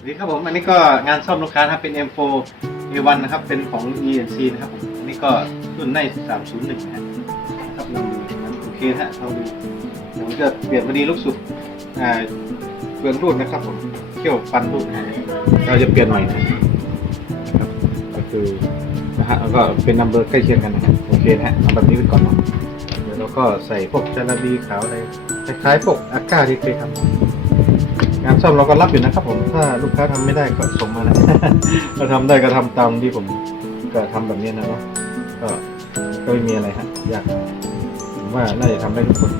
สวัสดีครับผม อันนี้ก็งานซ่อมลูกค้านะครับเป็น M4 A1 นะครับ เป็นของ ENC นะครับผมอันนี้ก็รุ่นใน301นะครับมันมันโอเคฮะเราดูเดี๋ยวผมจะเปลี่ยนมาดีลูกสุดอ่าเปลืองรูดนะครับผมเขี่ยวฟันรูดนะฮะเราจะเปลี่ยนใหม่นะครับก็คือนะฮะแล้วก็เป็นนัมเบอร์ใกล้เคียงกันนะโอเคนะฮะเอาแบบนี้ไปก่อนเนาะเดี๋ยวเราก็ใส่พวกจาระบีขาวอะไรคล้ายๆพวกอาก้าที่เคยทำ งานซ่อมเราก็รับอยู่นะครับ ผมถ้าลูกค้าทำไม่ได้ก็ส่งมานะถ้าทำได้ก็ทำตามที่ผมก็ทำแบบนี้นะเนาะก็ก็ไม่มีอะไรฮะยากผมว่าน่าจะทำได้ทุกคน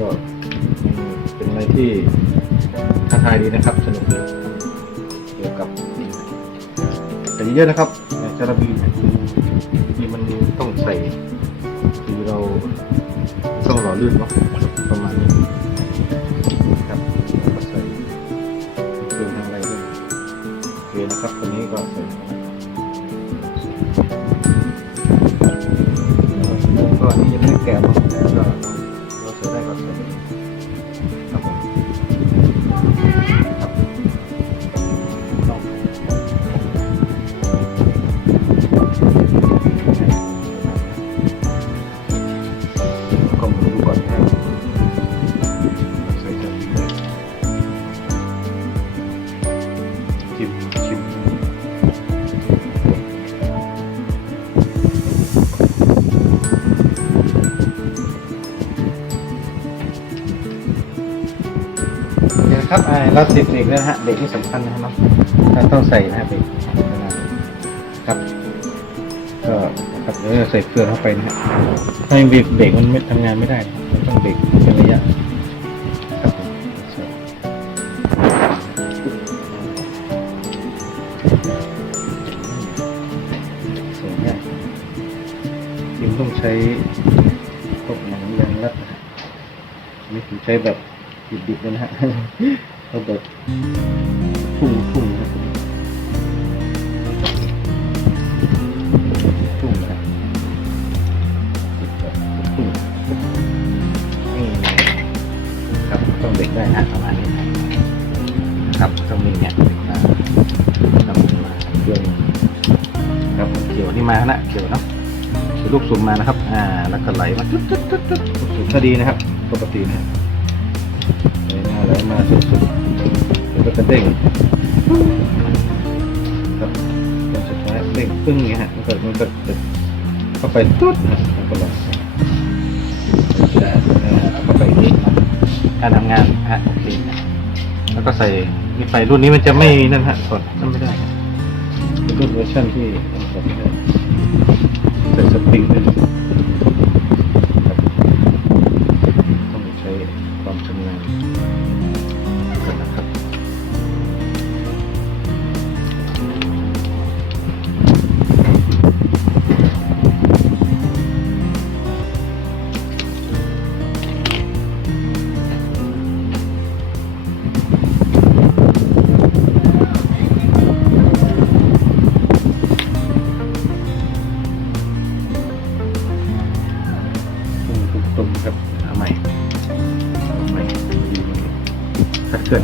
ก็เป็นอะไรที่ท้าทายดีนะครับ สนุกดีเกี่ยวกับแต่เยอะนะครับจาระบีนี่มันต้องใส่คือเราต้องหล่อลื่นเนาะประมาณนี้ ครับอ่าเราติดเบรกแล้วนะฮะเบรกที่สำคัญนะครับเนาะเราต้องใส่นะฮะเบรกครับก็ครับเดี๋ยวเราใส่เกลือเข้าไปนะฮะถ้ายังเบรกเบรกมันไม่ทำงานไม่ได้มันต้องเบรกเป็นระยะครับส่ใส่ง่ายยังต้องใช้พวกหนังยางรัดนะฮะนี่ผมใช้แบบ ดิบๆเลยนะฮะเอาแบบพุ่งพุ่งนะพุ่งนะพุ่งนี่ครับต้องเด็กได้นะประมาณนี้ครับต้องมีเนี่ยมาต้องมาเกี่ยวครับเกี่ยวนี่มานะเกี่ยวเนาะลูกสุ่มมานะครับ อ่า แล้วก็ไหลมาตุ๊ดตุ๊ดตุ๊ดตุ๊ดสุ่มก็ดีนะครับ ปกตินะครับ ไหลมาไหลมาสุดๆแล้วก็จะเด้งครับแล้วสุดท้ายเด้งปึ้งอย่างเงี้ยฮะมันก็มันก็จะเข้าไปตุ๊ดนะมันก็ลงเข้าไปนี้การทำงานฮะโอเคนะแล้วก็ใส่นี่ไปรุ่นนี้มันจะไม่นั่นฮะกดนั่นไม่ได้รุ่นเวอร์ชันที่กดไม่ได้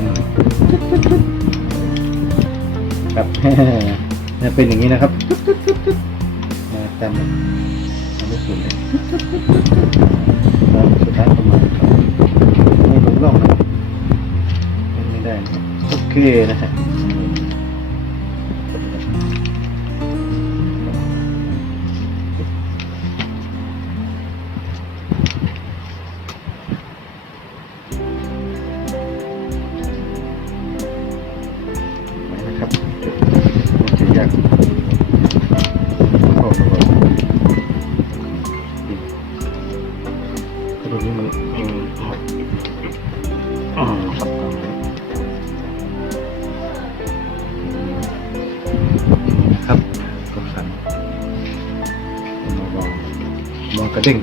กินครับเนี่ยเป็นอย่างนี้นะครับแต่มันไม่สุดเลยสุดท้ายประมาณไม่ลงร่องนะไม่ได้โอเคนะฮะ เด้ง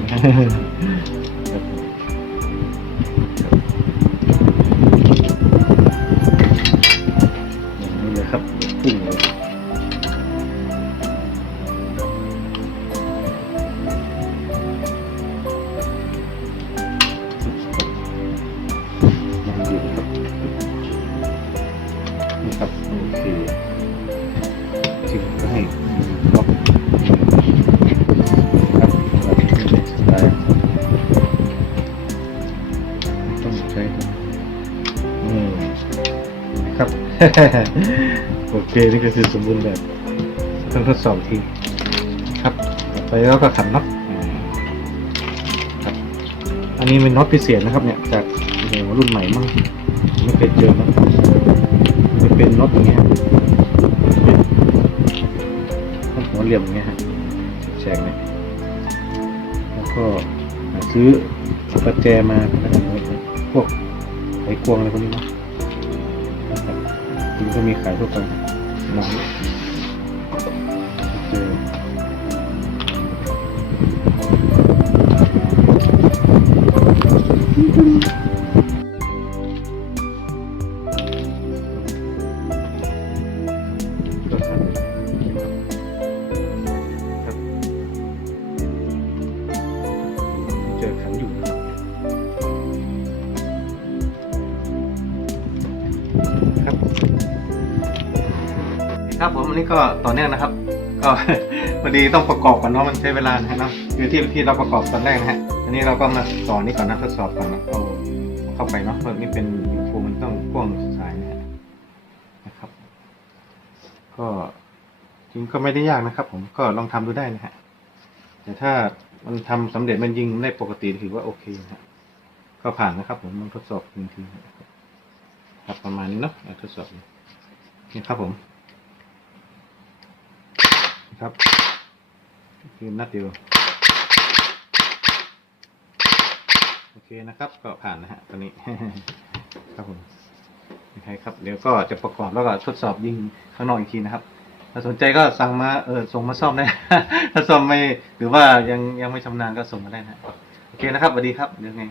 โอเค นี่ก็คือสมบูรณ์แบบต้องทดสอบอีกทีครับต่อไปแล้วก็ขันน็อตครับอันนี้เป็นน็อตพิเศษนะครับ เนี่ยจากโอ้โหรุ่นใหม่มากไม่เคยเจอนะมันเป็นน็อตอย่างเงี้ยรับเป็นหัวเหลี่ยมอย่างเงี้ยฮะแฉกๆเนี่ยแล้วก็ซื้อประแจมาแล้วก็พวกไขควงอะไรพวกนี้เนาะนะครับจ ริงก็มีขายทั่วไปลองดูเจอ ครับผมอันนี้ก็ต่อเนื่องนะครับ ก็พอดีต้องประกอบก่อนเนาะมันใช้เวลานะฮะเนาะคือที่ที่เราประกอบตอนแรกนะฮะอันนี้เราก็มาต่อนี้ก่อนนะทดสอบก่อนนะเอาเข้าไปเนาะเพราะนี่เป็นยูฟูมันต้องพ่วงสายนะนะครับ ก็จริงก็ไม่ได้ยากนะครับ ผมก็ลองทำดูได้นะฮะแต่ถ้ามันทำสำเร็จมันยิงได้ปกติถือว่าโอเคนะฮะก็ผ่านนะครับ ผมลองทดสอบหนึ่งทีครับบประมาณนี้เนาะทดสอบนี่ครับผม ครับคือนัดเดียวโอเคนะครับก็ผ่านนะฮะตอนนี้ครับผมโอเคครับเดี๋ยวก็จะประกอบแล้วก็ทดสอบยิงข้างนอกอีกทีนะครับ ถ้าสนใจก็สั่งมาเออส่งมาซ่อมได้ถ้าซ่อมไม่หรือว่ายังยังไม่ชำนาญก็ส่งมาได้นะโอเคนะครับสวัสดีครับเดี๋ยวไง